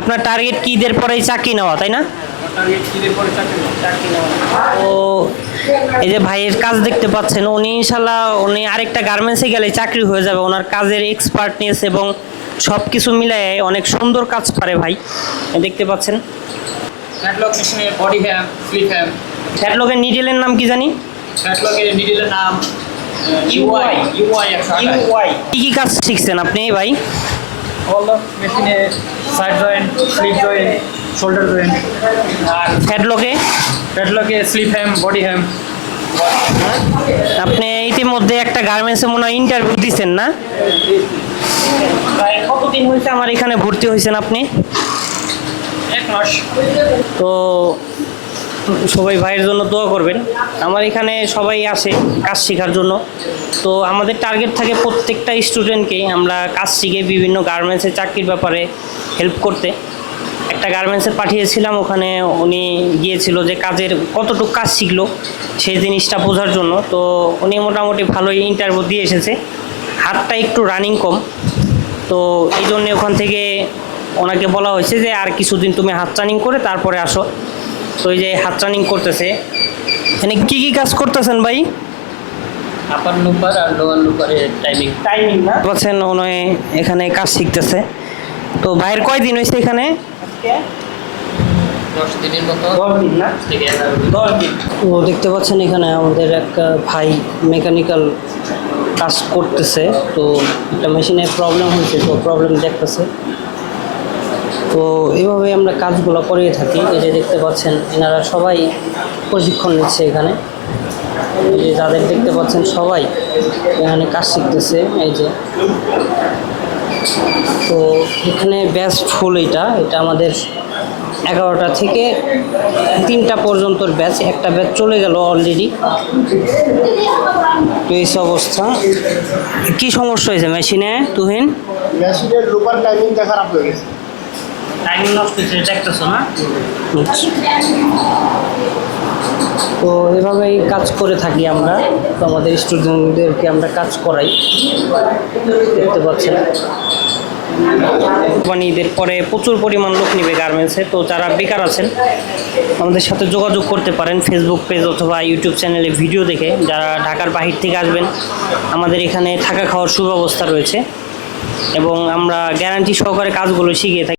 আপনার টার্গেট কি ঈদের পরেই চাকরি নেওয়া তাই না? তো এই যে ভাইয়ের কাজ দেখতে পাচ্ছেন উনি ইনশাল্লাহ উনি আরেকটা গার্মেন্টসে গেলে চাকরি হয়ে যাবে। ওনার কাজের এক্সপার্টনেস এবং সব কিছু মিলায় অনেক সুন্দর কাজ পারে ভাই। দেখতে পাচ্ছেন। ক্যাটলগ মেশিনের বডি হ্যাম ফ্লিপ হ্যাম ক্যাটলগের নিডেলের নাম কি জানি? ক্যাটলগের নিডলের নাম ইউআই ইউআই একশো আঠাশ কি কি কাজ শিখছেন আপনি ভাই? অল মেশিনে side joint slip joint shoulder joint আর ফ্যাটলকে ক্যাটলগে স্লিপ হ্যাম বডি হ্যাম আপনি ইতিমধ্যে একটা গার্মেন্টসে মনে হয় ইন্টারভিউ দিচ্ছেন না? কতদিন হয়েছে আমার এখানে ভর্তি হয়েছেন আপনি? এক মাস। তো সবাই ভাইয়ের জন্য দোয়া করবেন। আমার এখানে সবাই আসে কাজ শেখার জন্য। তো আমাদের টার্গেট থাকে প্রত্যেকটা স্টুডেন্টকে আমরা কাজ শিখে বিভিন্ন গার্মেন্টসের চাকরির ব্যাপারে হেল্প করতে। একটা গার্মেন্টসে পাঠিয়েছিলাম, ওখানে উনি গিয়েছিল যে কাজের কতটুকু কাজ শিখলো সেই জিনিসটা বোঝার জন্য। তো উনি মোটামুটি ভালোই ইন্টারভিউ দিয়ে এসেছে। হাতটা একটু রানিং কম। তো এই জন্যে ওখান থেকে ওনাকে বলা হয়েছে যে আর কিছুদিন তুমি হাত রানিং করে তারপরে আসো। তো এই যে হাত রানিং করতেছে এখানে কি কি কাজ করতেছেন ভাই? আপার লুপার আর লোয়ার লুপারের টাইমিং টাইমিং না? বলছেন উনি এখানে কাজ শিখতেছে। তো ভাইয়ের কয়দিন হয়েছে এখানে? দশ দিনের মতো। দিন না? দিন। দশ দিন। তো দেখতে পাচ্ছেন এখানে আমাদের এক ভাই মেকানিক্যাল কাজ করতেছে। তো একটা মেশিনে প্রবলেম হয়েছে তো প্রবলেম দেখতেছে। তো এইভাবে আমরা কাজগুলো করিয়ে থাকি। এই যে দেখতে পাচ্ছেন, এনারা সবাই প্রশিক্ষণ নিচ্ছে এখানে। এই যে যাদের দেখতে পাচ্ছেন সবাই এখানে কাজ শিখতেছে, এই যে। তো এখানে ব্যাচ ফুল এটা এটা আমাদের এগারোটা থেকে তিনটা পর্যন্তর ব্যাচ। একটা ব্যাচ চলে গেল অলরেডি তো এই অবস্থা। কি সমস্যা হয়েছে? মেশিনে? তুহিন? মেশিনের লুপার টাইমিংটা খারাপ হয়ে গেছে। তো এভাবেই কাজ করে থাকি আমরা। তো আমাদের স্টুডেন্টদেরকে আমরা কাজ করাই। দেখতে পাচ্ছেন। কোরবানি ঈদের পরে প্রচুর পরিমাণ লোক নিবে গার্মেন্টসে তো যারা বেকার আছেন, আমাদের সাথে যোগাযোগ করতে পারেন ফেসবুক পেজ অথবা ইউটিউব চ্যানেলে ভিডিও দেখে। যারা ঢাকার বাহির থেকে আসবেন, আমাদের এখানে থাকা খাওয়ার সুব্যবস্থা রয়েছে। এবং আমরা গ্যারান্টি সহকারে কাজগুলো শিখিয়ে থাকি।